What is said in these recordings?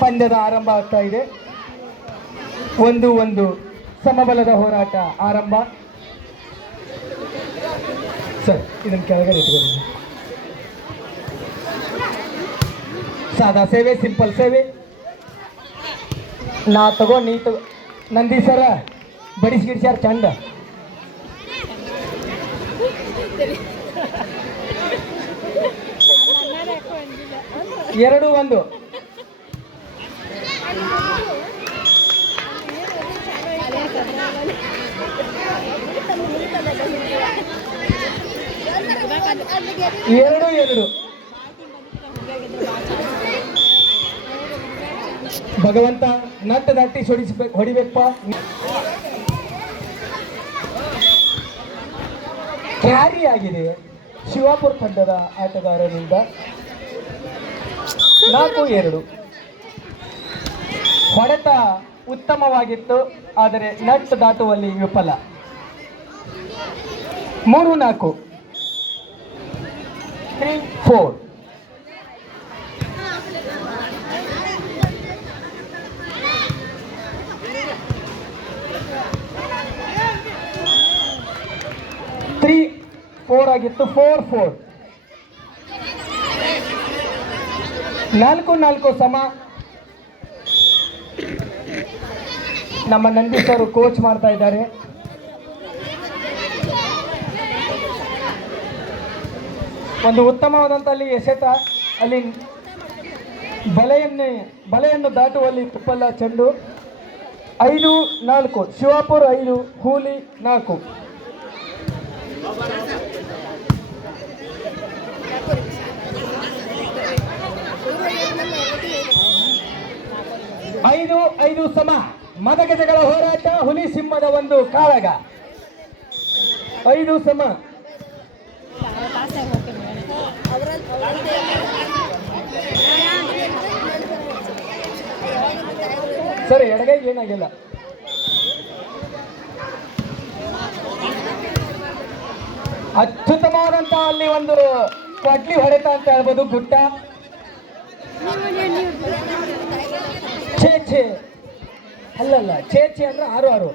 ಪಂದ್ಯದ ಆರಂಭ ಆಗ್ತಾ ಇದೆ. ಒಂದು ಸಮಬಲದ ಹೋರಾಟ ಆರಂಭ. ಸರ್ ಇದನ್ನು ಕೆಳಗಡೆ ಇಟ್ಕೊಳ್ಳಿ. ಸಾದಾ ಸೇವೆ, ಸಿಂಪಲ್ ಸೇವೆ. ನಾ ತಗೋ ನೀ ತಗೋ. ನಂದಿ ಸರ ಬಡಿಸ್ಗಿಡ್ಸ್ಯಾರ ಚಂದ. 2-1. ಭಗವಂತ ನಟ್ ದಾಟಿ ಹೊಡಿಬೇಕಪ್ಪ. ಕ್ಯಾರಿ ಆಗಿದೆ ಶಿವಾಪುರ ತಂಡದ ಆಟಗಾರರಿಂದ. 4-2. ಹೊಡೆತ ಉತ್ತಮವಾಗಿತ್ತು, ಆದರೆ ನಟ್ ದಾಟುವಲ್ಲಿ ವಿಫಲ. 3-4. 3-4. ಆಗಿತ್ತು. 4-4. 4-4 ಸಮ. ನಮ್ಮ ನಂದೀಶ್ ಅವರು ಕೋಚ್ ಮಾಡ್ತಾ ಇದ್ದಾರೆ. ಒಂದು ಉತ್ತಮವಾದಂಥ ಅಲ್ಲಿ ಎಸೆತ, ಅಲ್ಲಿ ಬಲೆಯನ್ನು ದಾಟುವಲ್ಲಿ ತುಪ್ಪಲ್ಲ ಚೆಂಡು. 5-4. ಶಿವಾಪುರ 5, ಹೂಲಿ 4. ಐದು ಸಮ. ಮದಗಜಗಳ ಹೋರಾಟ, ಹುಲಿ ಸಿಂಹದ ಒಂದು ಕಾಳಗ. 5 ಸಮ. ಸರಿ, ಎಡಗೈಗೆ ಏನಾಗಿಲ್ಲ. ಅತ್ಯುತ್ತಮವಾದಂತ ಅಲ್ಲಿ ಒಂದು ಕೊಡ್ಲಿ ಹೊಡೆತ ಅಂತ ಹೇಳ್ಬೋದು. ಗುಟ್ಟ ಛೇ ಅಲ್ಲಲ್ಲ, ಛೇ ಅಂದ್ರೆ 6-6.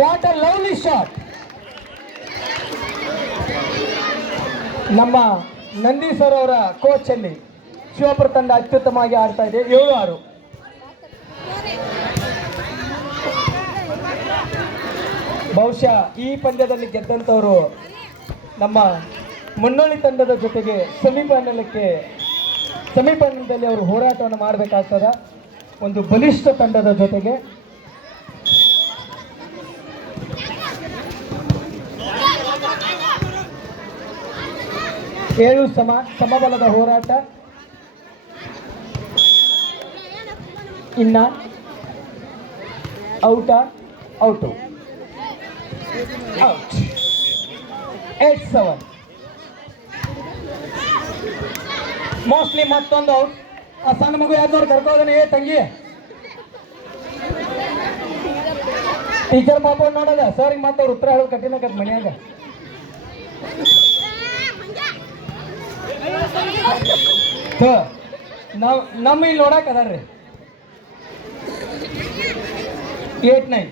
What a lovely shot. ನಮ್ಮ ನಂದಿ ಸರ್ ಅವರ ಕೋಚ್ ಅಲ್ಲಿ ಶಿವಪುರ ತಂಡ ಅತ್ಯುತ್ತಮವಾಗಿ ಆಡ್ತಾ ಇದೆ. 7-6. ಬಹುಶಃ ಈ ಪಂದ್ಯದಲ್ಲಿ ಗೆದ್ದಂಥವರು ನಮ್ಮ ಮುನ್ನೋಳಿ ತಂಡದ ಜೊತೆಗೆ ಸೆಮಿಫೈನಲ್ದಲ್ಲಿ ಅವರು ಹೋರಾಟವನ್ನು ಮಾಡಬೇಕಾಗ್ತದ, ಒಂದು ಬಲಿಷ್ಠ ತಂಡದ ಜೊತೆಗೆ. ಏಳು ಸಮಬಲದ ಹೋರಾಟ. ಇನ್ನ ಔಟ್. 8-7. ಮೋಸ್ಟ್ಲಿ ಮತ್ತೊಂದು ಔಟ್. ಆ ಸಣ್ಣ ಮಗು ಯಾವ್ದವ್ರು ಕರ್ಕೋದನ್ನ, ಏ ತಂಗಿ ಟೀಚರ್ ಪಾಪ ನೋಡೋದ ಸರ್ ಮತ್ತೆ ಅವ್ರು ಉತ್ತರ ಹೇಳೋದು ಕಠಿಣ ಮನ್ಯಾಗ. ನಮ್ಮ ಇಲ್ಲಿ ನೋಡಕ್ ಅದಾರ್ರಿ. 8-9.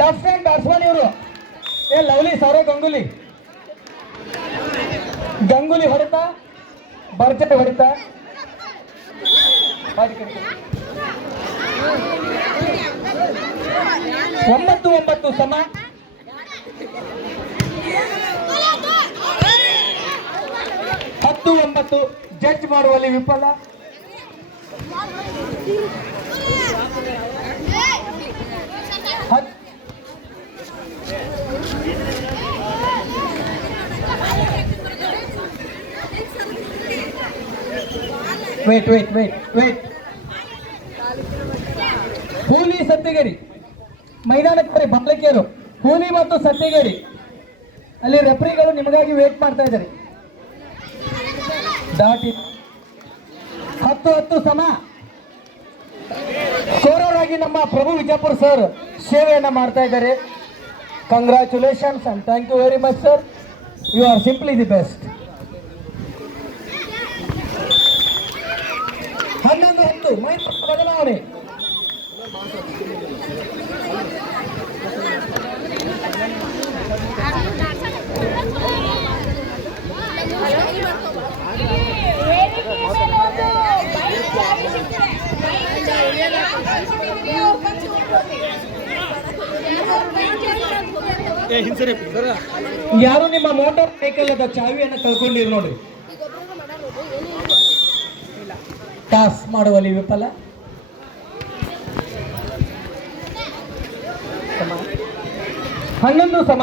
ಲೆಫ್ಟ್ ಹ್ಯಾಂಡ್ ಬ್ಯಾಟ್ಸ್ಮನ್ ಇವರು. ಲವ್ಲಿ ಸೌರವ್ ಗಂಗೂಲಿ ಹೊಡೆತ, ಬರ್ಜಟ್ ಹೊಡೆತ. 9-9 ಸಮ. 10-9 ಜಡ್ಜ್ ಮಾಡುವಲ್ಲಿ ವಿಫಲ. ವೇಟ್. ಹೂಲಿ ಸತ್ಯಗಿರಿ ಮೈದಾನಕ್ಕೆ ಬಾಲಕಿಯರು. ಹೂಲಿ ಮತ್ತು ಸತ್ಯಗಿರಿ ಅಲ್ಲಿ ರೆಫರಿಗಳು ನಿಮಗಾಗಿ ವೇಟ್ ಮಾಡ್ತಾ ಇದ್ದಾರೆ. ದಾಟಿ 10-10 ಸಮ. ಸ್ಕೋರರ್ ಆಗಿ ನಮ್ಮ ಪ್ರಭು ವಿಜಯಪುರ ಸರ್ ಸೇವೆಯನ್ನ ಮಾಡ್ತಾ ಇದ್ದಾರೆ. Congratulations and thank you very much, sir. You are simply the best. 11-10 ಮೈದಾನ ಬದಲಾವಣೆ. ಯಾರು ನಿಮ್ಮ ಮೋಟಾರ್ ಸೈಕಲ್ ಅದ ಚಾವಿಯನ್ನು ಕಳ್ಕೊಂಡಿರಿ ನೋಡ್ರಿ. ಟಾಸ್ ಮಾಡುವಲ್ಲಿ ವಿಫಲ. ಹನ್ನೊಂದು ಸಮ.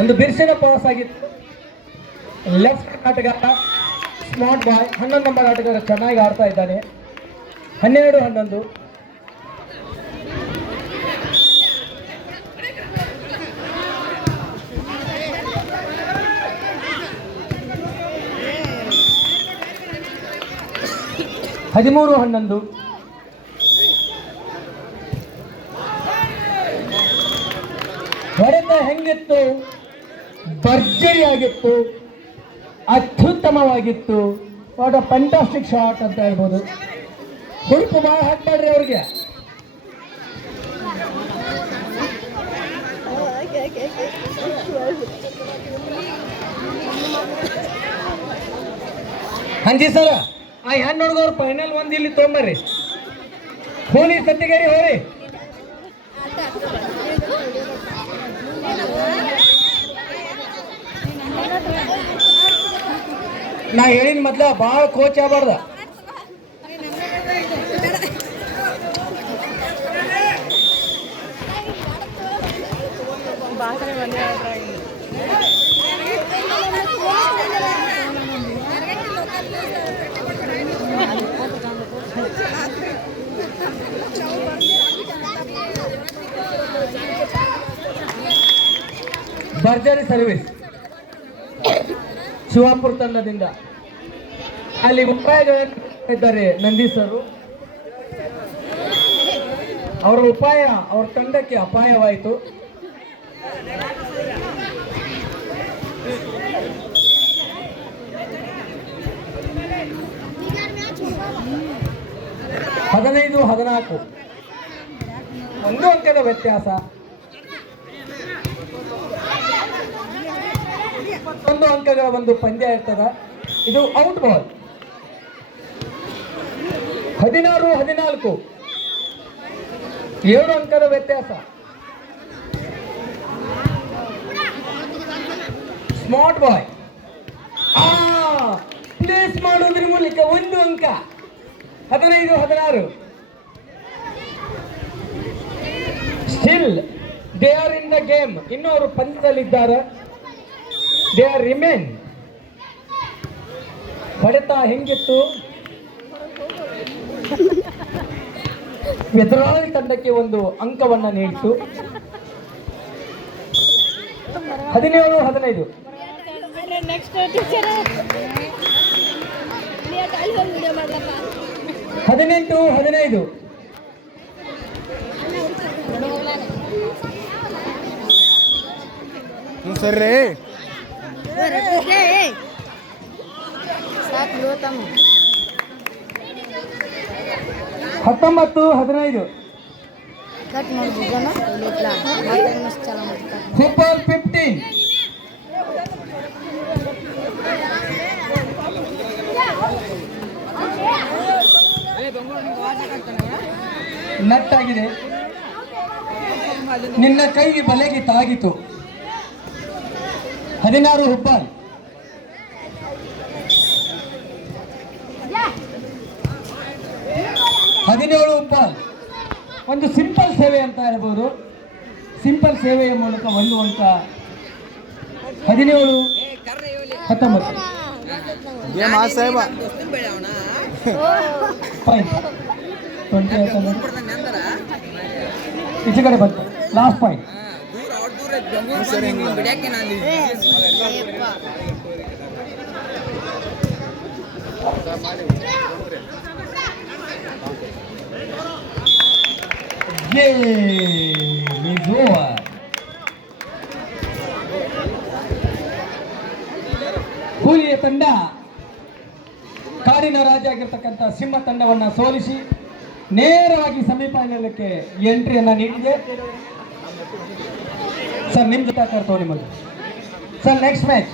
ಒಂದು ಬಿರ್ಸಿನ ಪಾಸ್ ಆಗಿತ್ತು. ಲೆಫ್ಟ್ ಆಟಗಾರ ಸ್ಮಾರ್ಟ್ ಬಾಯ್ 11 ನಂಬರ್ ಆಟಗಾರ ಚೆನ್ನಾಗಿ ಆಡ್ತಾ ಇದ್ದಾನೆ. 12-11. ಹದಿಮೂರು 11. ಹೊಡೆತ ಹೆಂಗಿತ್ತು? ಭರ್ಜರಿಯಾಗಿತ್ತು, ಅತ್ಯುತ್ತಮವಾಗಿತ್ತು. ವಾಟ್ ಅ ಫ್ಯಾಂಟಾಸ್ಟಿಕ್ ಶಾಟ್ ಅಂತ ಹೇಳ್ಬೋದು. ಹುಡುಕು ಬಾಳ ಹಾಕ್ಬೇಡ್ರಿ ಅವ್ರಿಗೆ. ಹಂಜಿ ಸರ ಆ ಹೆಣ್ಣು ಹುಡುಗರು ಫೈನಲ್ ಒಂದು ಇಲ್ಲಿ ತೊಗೊಂಬರ್ರಿ. ಹೋಲಿ ಸತ್ತಿಗೇರಿ ಹೋರಿ. ನಾ ಹೇಳಿನ ಮೊದ್ಲ ಭಾಳ ಕೋಚ್ ಆಗ್ಬಾರ್ದ. ಭರ್ಜರಿ ಸರ್ವಿಸ್ ಶಿವಾಪುರ ತಂಡದಿಂದ. ಅಲ್ಲಿ ಉಪಾಯಗಳಿದ್ದಾರೆ ನಂದೀಶರು. ಅವರ ಉಪಾಯ ಅವರ ತಂಡಕ್ಕೆ ಅಪಾಯವಾಯಿತು. ಹದಿನೈದು 14 ಒಂದು ಅಂಕದ ವ್ಯತ್ಯಾಸ. ಒಂದು ಅಂಕಗಳ ಒಂದು ಪಂದ್ಯ ಇರ್ತದ. ಇದು ಔಟ್ ಬಾಲ್. 16-14 7 ಅಂಕದ ವ್ಯತ್ಯಾಸ. ಸ್ಮಾರ್ಟ್ ಬಾಯ್ ಪ್ಲೇಸ್ ಮಾಡೋದ್ರ ಮೂಲಕ 1 ಅಂಕ. 15-16. Still they are in the game. ಇನ್ನೂ ಅವರು ಪಂದ್ಯದಲ್ಲಿದ್ದಾರೆ. They are remain. ಹೊಡೆತ ಹೆಂಗಿತ್ತು? ಎದುರಾಳಿ ತಂಡಕ್ಕೆ ಒಂದು ಅಂಕವನ್ನ ನೀಡಿತು. 17-15. 18-15. ಸರಿ 19-15. ಫುಟ್ಬಾಲ್ 15. ನಟ್ಟಾಗಿದೆ. ನಿನ್ನ ಕೈ ಬಲೆಗೆ ತಾಗಿತು. 16 ಹುಬ್ಬಾಲ್. 17 ಹುಬ್ಬಾಲ್. ಒಂದು ಸಿಂಪಲ್ ಸೇವೆ ಅಂತ ಹೇಳ್ಬೋದು. ಸಿಂಪಲ್ ಸೇವೆಯ ಮೂಲಕ 1 ಅಂಕ. 17-19. ಈಚೆ ಕಡೆ ಬಂತು. Last point. Game is over. ಹುಲಿಯ ತಂಡ ಕಾಡಿನ ರಾಜ ಆಗಿರ್ತಕ್ಕಂಥ ಸಿಂಹ ತಂಡವನ್ನ ಸೋಲಿಸಿ ನೇರವಾಗಿ ಸೆಮಿಫೈನಲ್ಗೆ ಎಂಟ್ರಿಯನ್ನ ನೀಡಿದೆ. ಸರ್ ನಿಮ್ ಜೊತೆ ನಿಮಗೆ ಸರ್ ನೆಕ್ಸ್ಟ್ ಮ್ಯಾಚ್